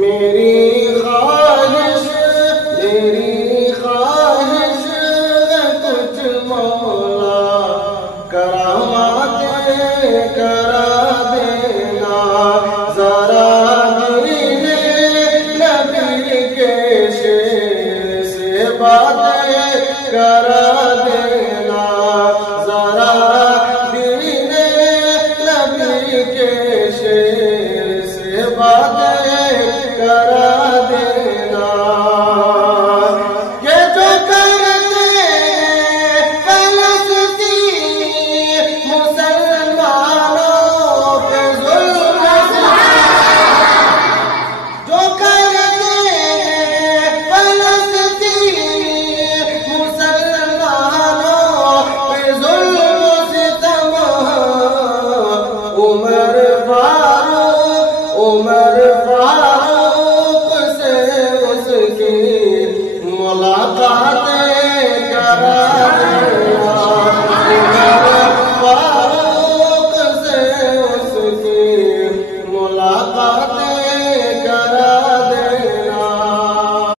मेरी ख्वाहिश है कुछ मौला करामाते करा देना जरा दीने नबी के शेर से बातें करा देना जरा दीने नबी के शेर से बातें करा देना। ये जो करते फलस्तीनी मुसलमानों पे जुल्म, जो करते फलस्तीनी मुसलमानों पे जुल्म सितम, उमर फारूक से उसकी मुलाकात